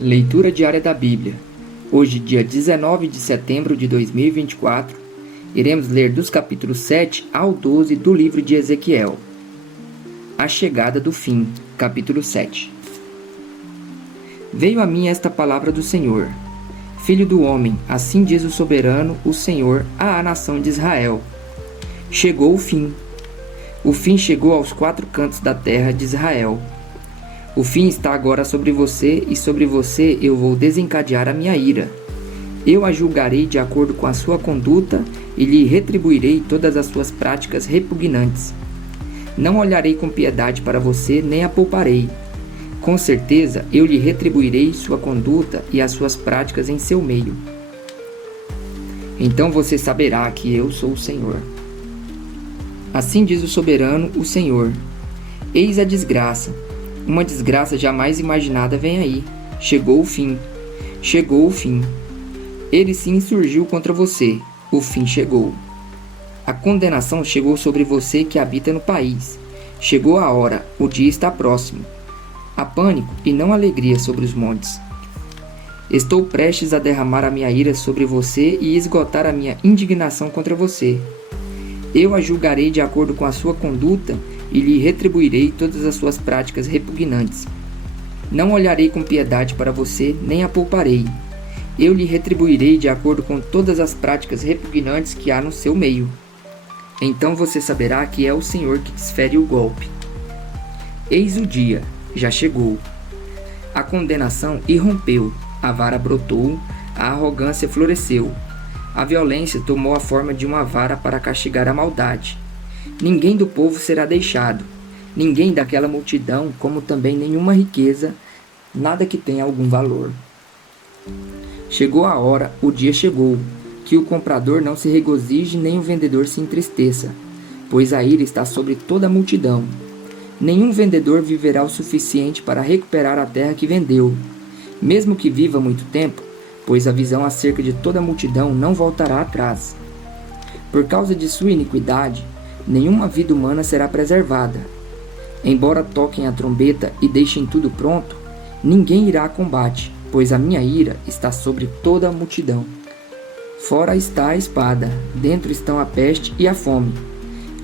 Leitura diária da Bíblia. Hoje, dia 19 de setembro de 2024, iremos ler dos capítulos 7 ao 12 do livro de Ezequiel. A chegada do fim, capítulo 7. Veio a mim esta palavra do Senhor: Filho do homem, assim diz o soberano, o Senhor, à nação de Israel. Chegou o fim. O fim chegou aos quatro cantos da terra de Israel. O fim está agora sobre você, e sobre você eu vou desencadear a minha ira. Eu a julgarei de acordo com a sua conduta e lhe retribuirei todas as suas práticas repugnantes. Não olharei com piedade para você, nem a pouparei. Com certeza eu lhe retribuirei sua conduta e as suas práticas em seu meio. Então você saberá que eu sou o Senhor. Assim diz o soberano, o Senhor: Eis a desgraça. Uma desgraça jamais imaginada vem aí. Chegou o fim. Chegou o fim. Ele se insurgiu contra você. O fim chegou. A condenação chegou sobre você que habita no país. Chegou a hora. O dia está próximo. Há pânico e não alegria sobre os montes. Estou prestes a derramar a minha ira sobre você e esgotar a minha indignação contra você. Eu a julgarei de acordo com a sua conduta e lhe retribuirei todas as suas práticas repugnantes. Não olharei com piedade para você, nem a pouparei. Eu lhe retribuirei de acordo com todas as práticas repugnantes que há no seu meio. Então você saberá que é o Senhor que desfere o golpe. Eis o dia, já chegou. A condenação irrompeu, a vara brotou, a arrogância floresceu. A violência tomou a forma de uma vara para castigar a maldade. Ninguém do povo será deixado, ninguém daquela multidão, como também nenhuma riqueza, nada que tenha algum valor. Chegou a hora, o dia chegou, que o comprador não se regozije nem o vendedor se entristeça, pois a ira está sobre toda a multidão. Nenhum vendedor viverá o suficiente para recuperar a terra que vendeu, mesmo que viva muito tempo, pois a visão acerca de toda a multidão não voltará atrás. Por causa de sua iniquidade, nenhuma vida humana será preservada. Embora toquem a trombeta e deixem tudo pronto, ninguém irá a combate, pois a minha ira está sobre toda a multidão. Fora está a espada, dentro estão a peste e a fome.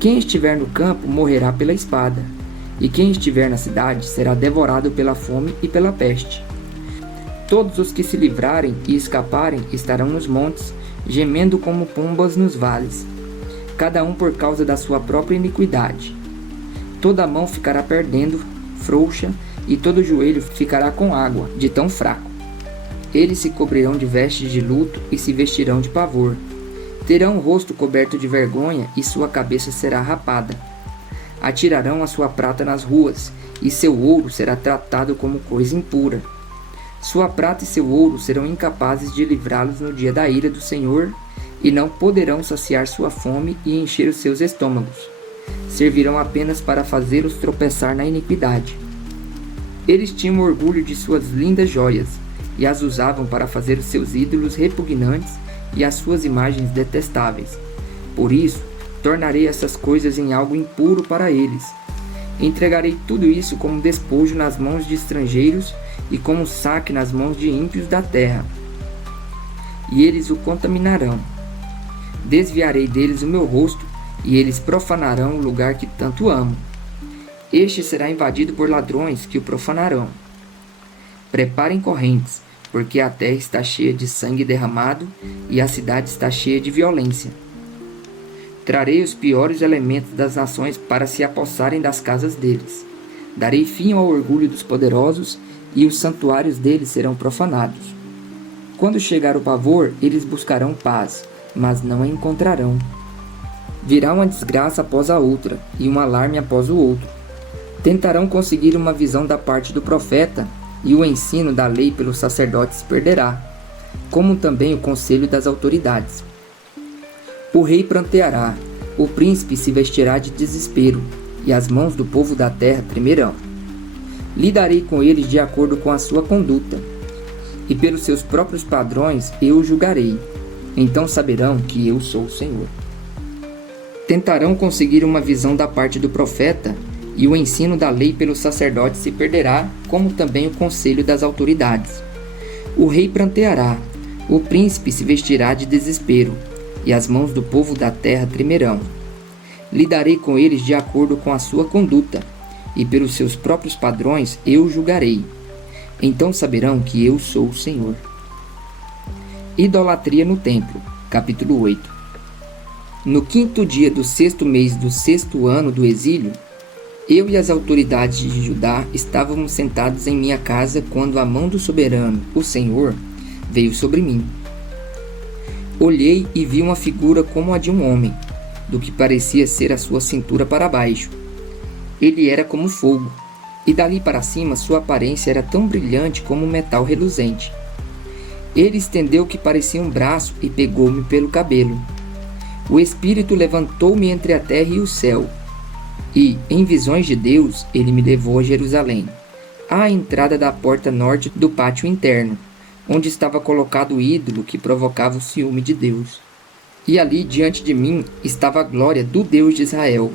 Quem estiver no campo morrerá pela espada, e quem estiver na cidade será devorado pela fome e pela peste. Todos os que se livrarem e escaparem estarão nos montes, gemendo como pombas nos vales, cada um por causa da sua própria iniquidade. Toda mão ficará perdendo, frouxa, e todo joelho ficará com água, de tão fraco. Eles se cobrirão de vestes de luto e se vestirão de pavor. Terão o rosto coberto de vergonha e sua cabeça será rapada. Atirarão a sua prata nas ruas, e seu ouro será tratado como coisa impura. Sua prata e seu ouro serão incapazes de livrá-los no dia da ira do Senhor, e não poderão saciar sua fome e encher os seus estômagos. Servirão apenas para fazê-los tropeçar na iniquidade. Eles tinham orgulho de suas lindas joias, e as usavam para fazer os seus ídolos repugnantes e as suas imagens detestáveis. Por isso, tornarei essas coisas em algo impuro para eles. Entregarei tudo isso como despojo nas mãos de estrangeiros e como saque nas mãos de ímpios da terra. E eles o contaminarão. Desviarei deles o meu rosto, e eles profanarão o lugar que tanto amo. Este será invadido por ladrões que o profanarão. Preparem correntes, porque a terra está cheia de sangue derramado, e a cidade está cheia de violência. Trarei os piores elementos das nações para se apossarem das casas deles. Darei fim ao orgulho dos poderosos, e os santuários deles serão profanados. Quando chegar o pavor, eles buscarão paz, mas não a encontrarão. Virá uma desgraça após a outra, e um alarme após o outro. Tentarão conseguir uma visão da parte do profeta, e o ensino da lei pelos sacerdotes se perderá, como também o conselho das autoridades. O rei pranteará, o príncipe se vestirá de desespero, e as mãos do povo da terra tremerão. Lidarei com eles de acordo com a sua conduta, e pelos seus próprios padrões eu o julgarei. Então saberão que eu sou o Senhor. Tentarão conseguir uma visão da parte do profeta, e o ensino da lei pelos sacerdotes se perderá, como também o conselho das autoridades. O rei pranteará, o príncipe se vestirá de desespero, e as mãos do povo da terra tremerão. Lidarei com eles de acordo com a sua conduta, e pelos seus próprios padrões eu julgarei. Então saberão que eu sou o Senhor. Idolatria no templo, capítulo 8. No 5º dia do 6º mês do 6º ano do exílio, eu e as autoridades de Judá estávamos sentados em minha casa quando a mão do soberano, o Senhor, veio sobre mim. Olhei e vi uma figura como a de um homem, do que parecia ser a sua cintura para baixo. Ele era como fogo, e dali para cima sua aparência era tão brilhante como um metal reluzente. Ele estendeu o que parecia um braço e pegou-me pelo cabelo. O Espírito levantou-me entre a terra e o céu, e, em visões de Deus, ele me levou a Jerusalém, à entrada da porta norte do pátio interno, onde estava colocado o ídolo que provocava o ciúme de Deus. E ali diante de mim estava a glória do Deus de Israel,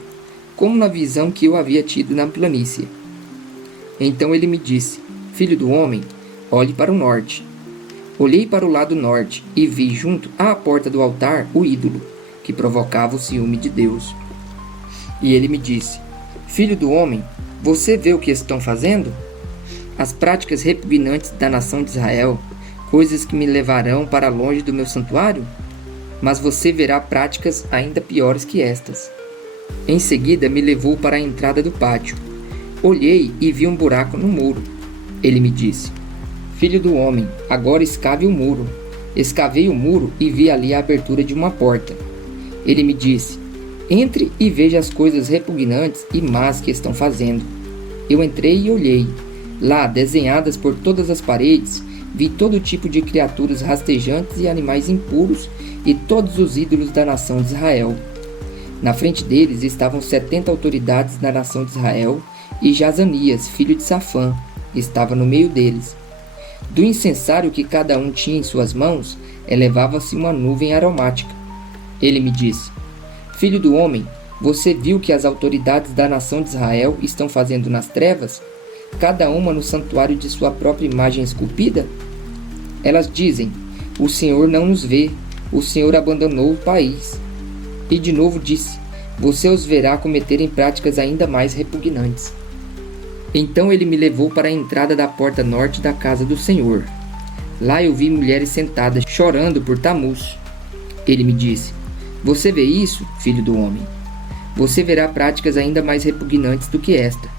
como na visão que eu havia tido na planície. Então ele me disse: Filho do homem, olhe para o norte. Olhei para o lado norte e vi junto à porta do altar o ídolo, que provocava o ciúme de Deus. E ele me disse: Filho do homem, você vê o que estão fazendo? As práticas repugnantes da nação de Israel, coisas que me levarão para longe do meu santuário? Mas você verá práticas ainda piores que estas. Em seguida me levou para a entrada do pátio. Olhei e vi um buraco no muro. Ele me disse: Filho do homem, agora escave o muro. Escavei o muro e vi ali a abertura de uma porta. Ele me disse: Entre e veja as coisas repugnantes e más que estão fazendo. Eu entrei e olhei. Lá, desenhadas por todas as paredes, vi todo tipo de criaturas rastejantes e animais impuros e todos os ídolos da nação de Israel. Na frente deles estavam 70 autoridades da nação de Israel, e Jazanias, filho de Safã, estava no meio deles. Do incensário que cada um tinha em suas mãos, elevava-se uma nuvem aromática. Ele me disse: Filho do homem, você viu que as autoridades da nação de Israel estão fazendo nas trevas, cada uma no santuário de sua própria imagem esculpida? Elas dizem: O Senhor não nos vê, o Senhor abandonou o país. E de novo disse: Você os verá cometerem práticas ainda mais repugnantes. Então ele me levou para a entrada da porta norte da casa do Senhor. Lá eu vi mulheres sentadas, chorando por Tamuz. Ele me disse: Você vê isso, filho do homem? Você verá práticas ainda mais repugnantes do que esta.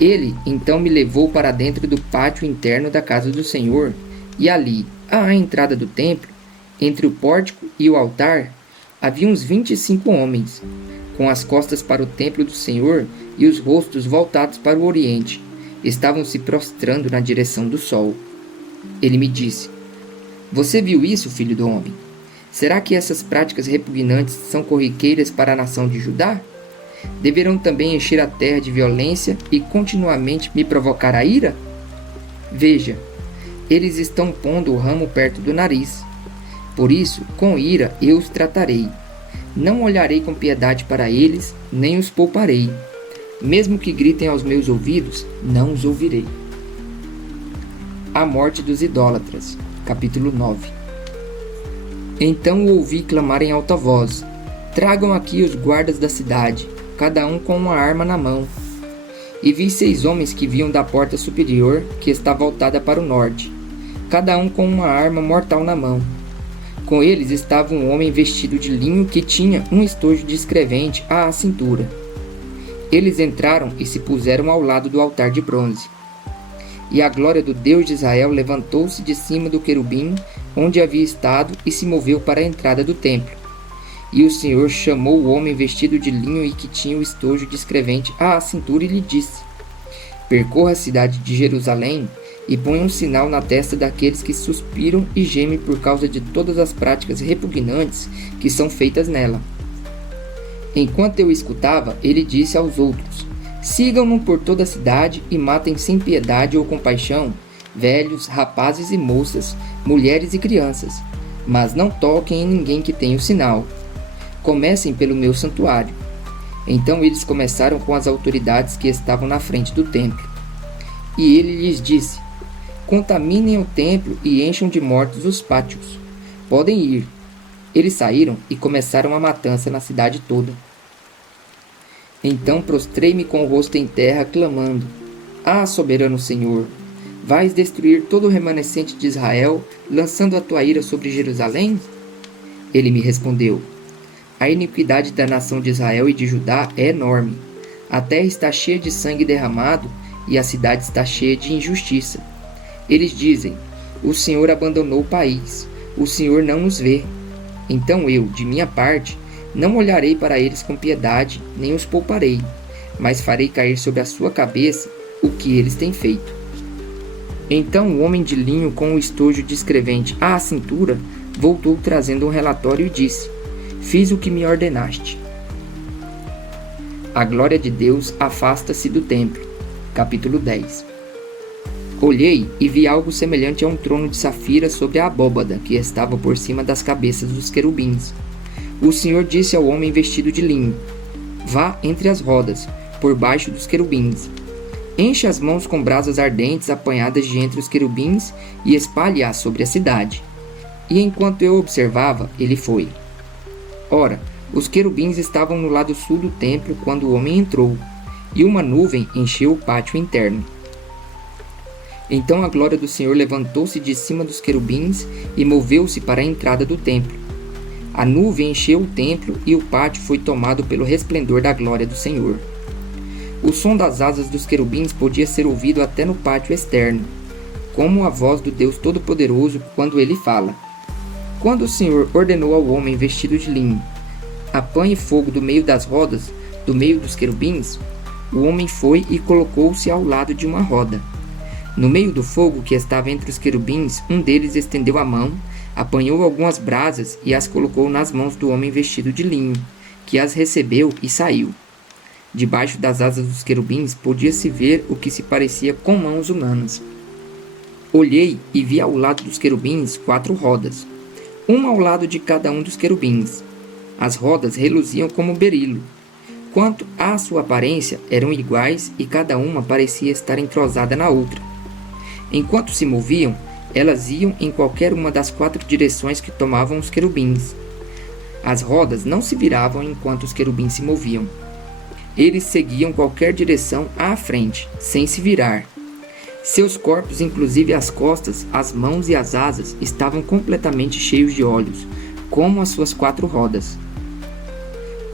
Ele então me levou para dentro do pátio interno da casa do Senhor, e ali, à entrada do templo, entre o pórtico e o altar, havia uns 25 homens, com as costas para o templo do Senhor e os rostos voltados para o oriente. Estavam se prostrando na direção do sol. Ele me disse: Você viu isso, filho do homem? Será que essas práticas repugnantes são corriqueiras para a nação de Judá? Deverão também encher a terra de violência e continuamente me provocar a ira? Veja, eles estão pondo o ramo perto do nariz. Por isso, com ira eu os tratarei. Não olharei com piedade para eles, nem os pouparei. Mesmo que gritem aos meus ouvidos, não os ouvirei. A morte dos idólatras, capítulo 9. Então ouvi clamar em alta voz: Tragam aqui os guardas da cidade, cada um com uma arma na mão. E vi 6 homens que vinham da porta superior, que está voltada para o norte, cada um com uma arma mortal na mão. Com eles estava um homem vestido de linho que tinha um estojo de escrevente à cintura. Eles entraram e se puseram ao lado do altar de bronze. E a glória do Deus de Israel levantou-se de cima do querubim onde havia estado e se moveu para a entrada do templo. E o Senhor chamou o homem vestido de linho e que tinha o estojo de escrevente à cintura e lhe disse: Percorra a cidade de Jerusalém e ponha um sinal na testa daqueles que suspiram e gemem por causa de todas as práticas repugnantes que são feitas nela. Enquanto eu escutava, ele disse aos outros: Sigam-no por toda a cidade e matem sem piedade ou compaixão velhos, rapazes e moças, mulheres e crianças, mas não toquem em ninguém que tenha o sinal. Comecem pelo meu santuário. Então eles começaram com as autoridades que estavam na frente do templo. E ele lhes disse: contaminem o templo e encham de mortos os pátios. Podem ir. Eles saíram e começaram a matança na cidade toda. Então prostrei-me com o rosto em terra, clamando: Ah, soberano Senhor, vais destruir todo o remanescente de Israel, lançando a tua ira sobre Jerusalém? Ele me respondeu: A iniquidade da nação de Israel e de Judá é enorme. A terra está cheia de sangue derramado e a cidade está cheia de injustiça. Eles dizem: O Senhor abandonou o país, o Senhor não nos vê. Então eu, de minha parte, não olharei para eles com piedade, nem os pouparei, mas farei cair sobre a sua cabeça o que eles têm feito. Então o homem de linho com o estojo de escrevente à cintura voltou trazendo um relatório e disse: Fiz o que me ordenaste. A glória de Deus afasta-se do templo. Capítulo 10. Olhei e vi algo semelhante a um trono de safira sobre a abóbada que estava por cima das cabeças dos querubins. O Senhor disse ao homem vestido de linho: Vá entre as rodas, por baixo dos querubins. Enche as mãos com brasas ardentes apanhadas de entre os querubins e espalhe-as sobre a cidade. E enquanto eu observava, ele foi. Ora, os querubins estavam no lado sul do templo quando o homem entrou, e uma nuvem encheu o pátio interno. Então a glória do Senhor levantou-se de cima dos querubins e moveu-se para a entrada do templo. A nuvem encheu o templo e o pátio foi tomado pelo resplendor da glória do Senhor. O som das asas dos querubins podia ser ouvido até no pátio externo, como a voz do Deus Todo-Poderoso quando ele fala. Quando o Senhor ordenou ao homem vestido de linho: Apanhe fogo do meio das rodas, do meio dos querubins, o homem foi e colocou-se ao lado de uma roda. No meio do fogo que estava entre os querubins, um deles estendeu a mão, apanhou algumas brasas e as colocou nas mãos do homem vestido de linho, que as recebeu e saiu. Debaixo das asas dos querubins podia-se ver o que se parecia com mãos humanas. Olhei e vi ao lado dos querubins 4 rodas, uma ao lado de cada um dos querubins. As rodas reluziam como berilo. Quanto à sua aparência, eram iguais e cada uma parecia estar entrosada na outra. Enquanto se moviam, elas iam em qualquer uma das 4 direções que tomavam os querubins. As rodas não se viravam enquanto os querubins se moviam. Eles seguiam qualquer direção à frente, sem se virar. Seus corpos, inclusive as costas, as mãos e as asas, estavam completamente cheios de olhos, como as suas 4 rodas.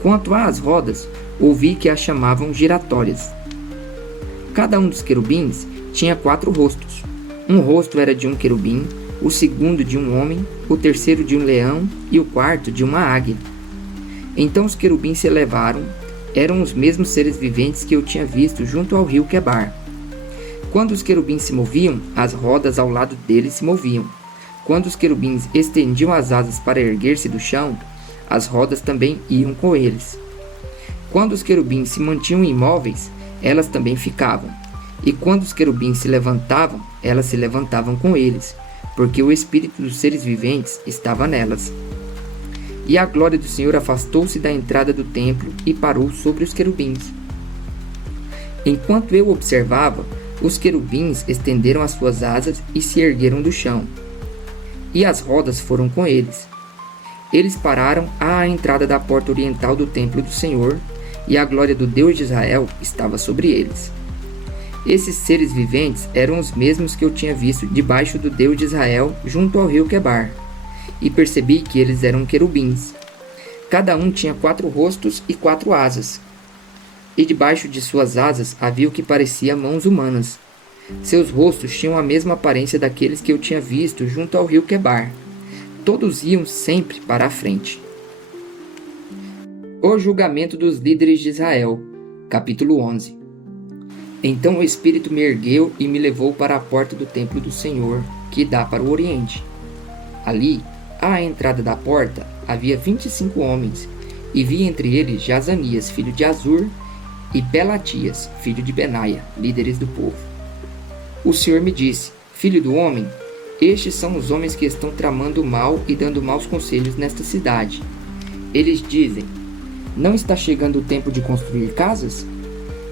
Quanto às rodas, ouvi que as chamavam giratórias. Cada um dos querubins tinha 4 rostos. Um rosto era de um querubim, o segundo de um homem, o terceiro de um leão e o quarto de uma águia. Então os querubins se elevaram, eram os mesmos seres viventes que eu tinha visto junto ao rio Quebar. Quando os querubins se moviam, as rodas ao lado deles se moviam. Quando os querubins estendiam as asas para erguer-se do chão, as rodas também iam com eles. Quando os querubins se mantinham imóveis, elas também ficavam. E quando os querubins se levantavam, elas se levantavam com eles, porque o espírito dos seres viventes estava nelas. E a glória do Senhor afastou-se da entrada do templo e parou sobre os querubins. Enquanto eu observava, os querubins estenderam as suas asas e se ergueram do chão. E as rodas foram com eles. Eles pararam à entrada da porta oriental do templo do Senhor, e a glória do Deus de Israel estava sobre eles. Esses seres viventes eram os mesmos que eu tinha visto debaixo do Deus de Israel junto ao rio Quebar, e percebi que eles eram querubins. Cada um tinha 4 rostos e 4 asas, e debaixo de suas asas havia o que parecia mãos humanas. Seus rostos tinham a mesma aparência daqueles que eu tinha visto junto ao rio Quebar. Todos iam sempre para a frente. O julgamento dos líderes de Israel. Capítulo 11. Então o Espírito me ergueu e me levou para a porta do templo do Senhor, que dá para o oriente. Ali, à entrada da porta, havia 25 homens, e vi entre eles Jazanias, filho de Azur, e Pelatias, filho de Benaia, líderes do povo. O Senhor me disse: Filho do homem, estes são os homens que estão tramando o mal e dando maus conselhos nesta cidade. Eles dizem: Não está chegando o tempo de construir casas?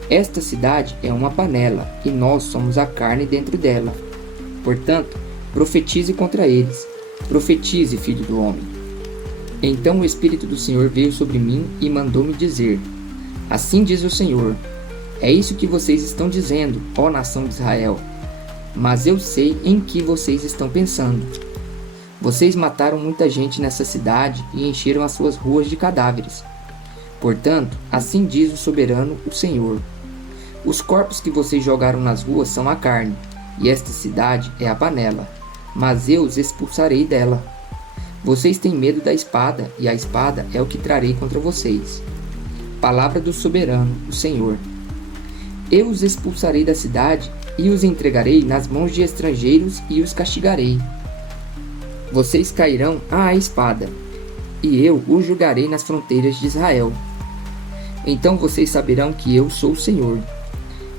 Esta cidade é uma panela, e nós somos a carne dentro dela. Portanto, profetize contra eles. Profetize, filho do homem. Então o Espírito do Senhor veio sobre mim e mandou-me dizer: Assim diz o Senhor, é isso que vocês estão dizendo, ó nação de Israel. Mas eu sei em que vocês estão pensando. Vocês mataram muita gente nessa cidade e encheram as suas ruas de cadáveres. Portanto, assim diz o soberano, o Senhor. Os corpos que vocês jogaram nas ruas são a carne, e esta cidade é a panela, mas eu os expulsarei dela. Vocês têm medo da espada, e a espada é o que trarei contra vocês. Palavra do soberano, o Senhor. Eu os expulsarei da cidade e os entregarei nas mãos de estrangeiros e os castigarei. Vocês cairão à espada, e eu os julgarei nas fronteiras de Israel. Então vocês saberão que eu sou o Senhor.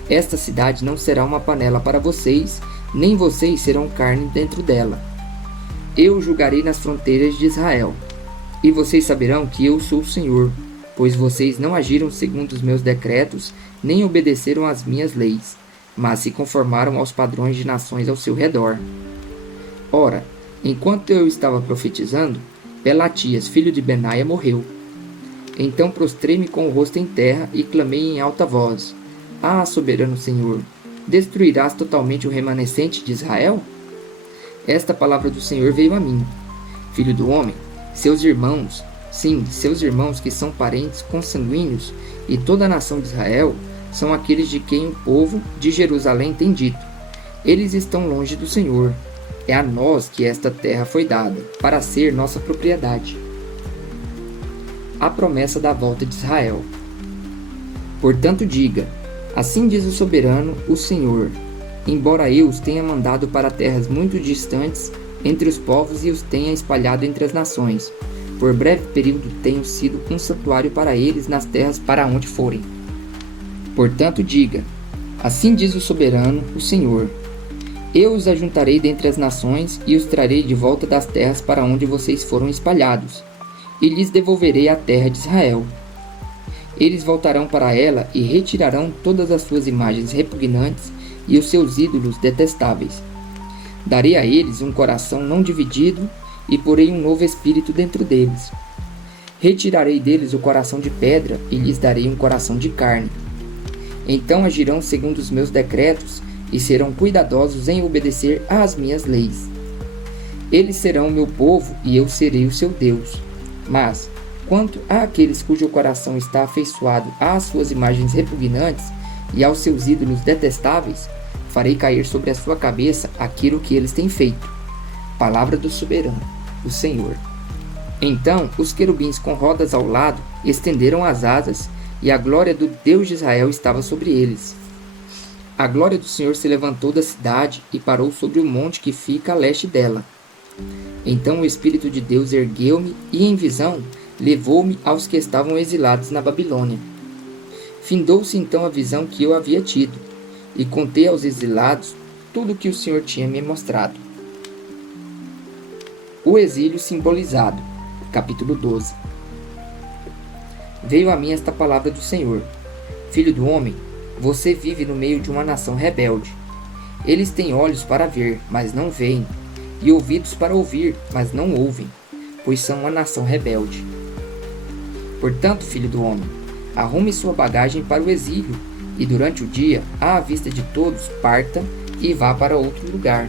Esta cidade não será uma panela para vocês, nem vocês serão carne dentro dela. Eu julgarei nas fronteiras de Israel, e vocês saberão que eu sou o Senhor, pois vocês não agiram segundo os meus decretos, nem obedeceram às minhas leis, mas se conformaram aos padrões de nações ao seu redor. Ora, enquanto eu estava profetizando, Pelatias, filho de Benaia, morreu. Então prostrei-me com o rosto em terra e clamei em alta voz: Ah, soberano Senhor, destruirás totalmente o remanescente de Israel? Esta palavra do Senhor veio a mim. Filho do homem, seus irmãos, sim, seus irmãos que são parentes consanguíneos, e toda a nação de Israel, são aqueles de quem o povo de Jerusalém tem dito: Eles estão longe do Senhor. É a nós que esta terra foi dada, para ser nossa propriedade. A promessa da volta de Israel. Portanto diga: Assim diz o soberano, o Senhor: Embora eu os tenha mandado para terras muito distantes entre os povos e os tenha espalhado entre as nações, por breve período tenho sido um santuário para eles nas terras para onde forem. Portanto diga: Assim diz o soberano, o Senhor: Eu os ajuntarei dentre as nações e os trarei de volta das terras para onde vocês foram espalhados, e lhes devolverei a terra de Israel. Eles voltarão para ela e retirarão todas as suas imagens repugnantes e os seus ídolos detestáveis. Darei a eles um coração não dividido e porei um novo espírito dentro deles. Retirarei deles o coração de pedra e lhes darei um coração de carne. Então agirão segundo os meus decretos e serão cuidadosos em obedecer às minhas leis. Eles serão o meu povo e eu serei o seu Deus. Mas, quanto àqueles cujo coração está afeiçoado às suas imagens repugnantes e aos seus ídolos detestáveis, farei cair sobre a sua cabeça aquilo que eles têm feito. Palavra do soberano, o Senhor. Então os querubins com rodas ao lado estenderam as asas, e a glória do Deus de Israel estava sobre eles. A glória do Senhor se levantou da cidade e parou sobre o monte que fica a leste dela. Então o Espírito de Deus ergueu-me e, em visão, levou-me aos que estavam exilados na Babilônia. Findou-se então a visão que eu havia tido, e contei aos exilados tudo o que o Senhor tinha me mostrado. O exílio simbolizado. Capítulo 12. Veio a mim esta palavra do Senhor: Filho do homem, você vive no meio de uma nação rebelde. Eles têm olhos para ver, mas não veem, e ouvidos para ouvir, mas não ouvem, pois são uma nação rebelde. Portanto, filho do homem, arrume sua bagagem para o exílio, e durante o dia, à vista de todos, parta e vá para outro lugar.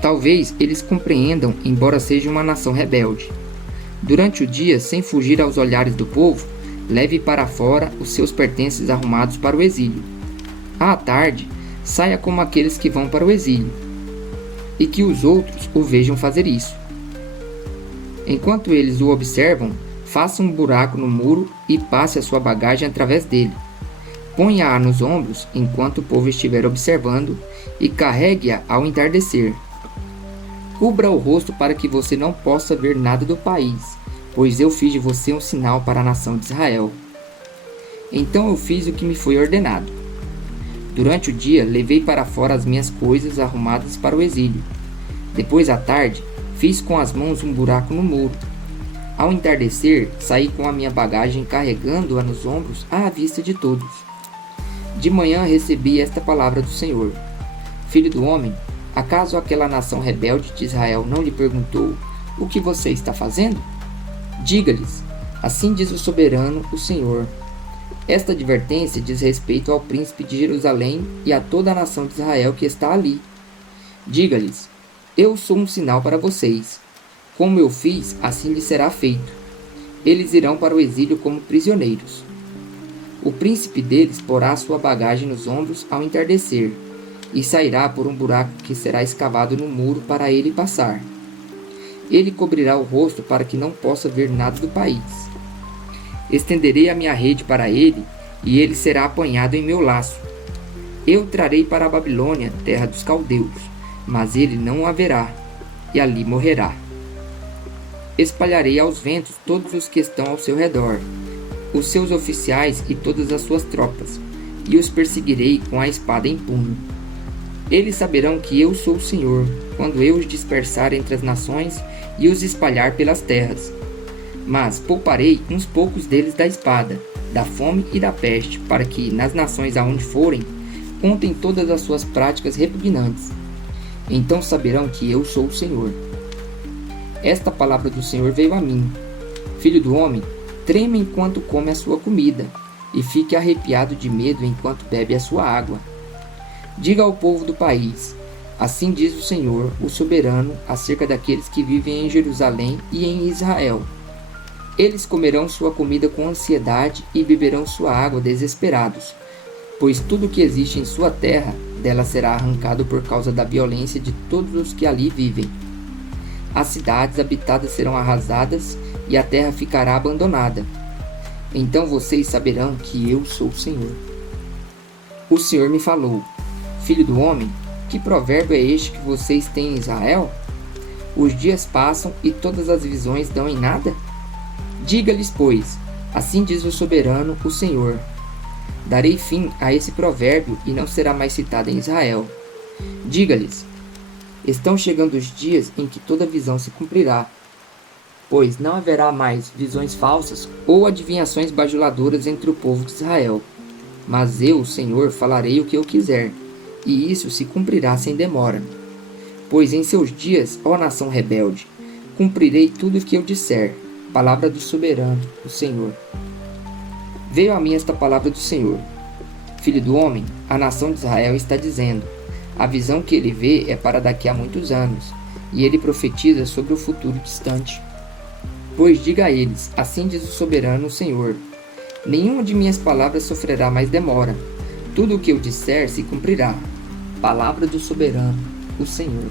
Talvez eles compreendam, embora seja uma nação rebelde. Durante o dia, sem fugir aos olhares do povo, leve para fora os seus pertences arrumados para o exílio. À tarde, saia como aqueles que vão para o exílio, e que os outros o vejam fazer isso. Enquanto eles o observam, faça um buraco no muro e passe a sua bagagem através dele. Ponha-a nos ombros enquanto o povo estiver observando e carregue-a ao entardecer. Cubra o rosto para que você não possa ver nada do país, pois eu fiz de você um sinal para a nação de Israel. Então eu fiz o que me foi ordenado. Durante o dia, levei para fora as minhas coisas arrumadas para o exílio. Depois, à tarde, fiz com as mãos um buraco no muro. Ao entardecer, saí com a minha bagagem carregando-a nos ombros à vista de todos. De manhã recebi esta palavra do Senhor: Filho do homem, acaso aquela nação rebelde de Israel não lhe perguntou: o que você está fazendo? Diga-lhes: assim diz o soberano, o Senhor. Esta advertência diz respeito ao príncipe de Jerusalém e a toda a nação de Israel que está ali. Diga-lhes: eu sou um sinal para vocês. Como eu fiz, assim lhes será feito. Eles irão para o exílio como prisioneiros. O príncipe deles porá sua bagagem nos ombros ao entardecer, e sairá por um buraco que será escavado no muro para ele passar. Ele cobrirá o rosto para que não possa ver nada do país. Estenderei a minha rede para ele, e ele será apanhado em meu laço. Eu o trarei para a Babilônia, terra dos caldeus, mas ele não o haverá, e ali morrerá. Espalharei aos ventos todos os que estão ao seu redor, os seus oficiais e todas as suas tropas, e os perseguirei com a espada em punho. Eles saberão que eu sou o Senhor, quando eu os dispersar entre as nações e os espalhar pelas terras. Mas pouparei uns poucos deles da espada, da fome e da peste, para que, nas nações aonde forem, contem todas as suas práticas repugnantes. Então saberão que eu sou o Senhor. Esta palavra do Senhor veio a mim: Filho do homem, trema enquanto come a sua comida, e fique arrepiado de medo enquanto bebe a sua água. Diga ao povo do país: assim diz o Senhor, o soberano, acerca daqueles que vivem em Jerusalém e em Israel. Eles comerão sua comida com ansiedade e beberão sua água desesperados, pois tudo que existe em sua terra dela será arrancado por causa da violência de todos os que ali vivem. As cidades habitadas serão arrasadas e a terra ficará abandonada. Então vocês saberão que eu sou o Senhor. O Senhor me falou: Filho do homem, que provérbio é este que vocês têm em Israel? Os dias passam e todas as visões dão em nada? Diga-lhes, pois, assim diz o soberano, o Senhor: darei fim a esse provérbio e não será mais citado em Israel. Diga-lhes: estão chegando os dias em que toda visão se cumprirá, pois não haverá mais visões falsas ou adivinhações bajuladoras entre o povo de Israel. Mas eu, o Senhor, falarei o que eu quiser, e isso se cumprirá sem demora. Pois em seus dias, ó nação rebelde, cumprirei tudo o que eu disser. Palavra do soberano, o Senhor. Veio a mim esta palavra do Senhor: Filho do homem, a nação de Israel está dizendo: a visão que ele vê é para daqui a muitos anos, e ele profetiza sobre o futuro distante. Pois diga a eles: assim diz o soberano, o Senhor: nenhuma de minhas palavras sofrerá mais demora. Tudo o que eu disser se cumprirá. Palavra do soberano, o Senhor.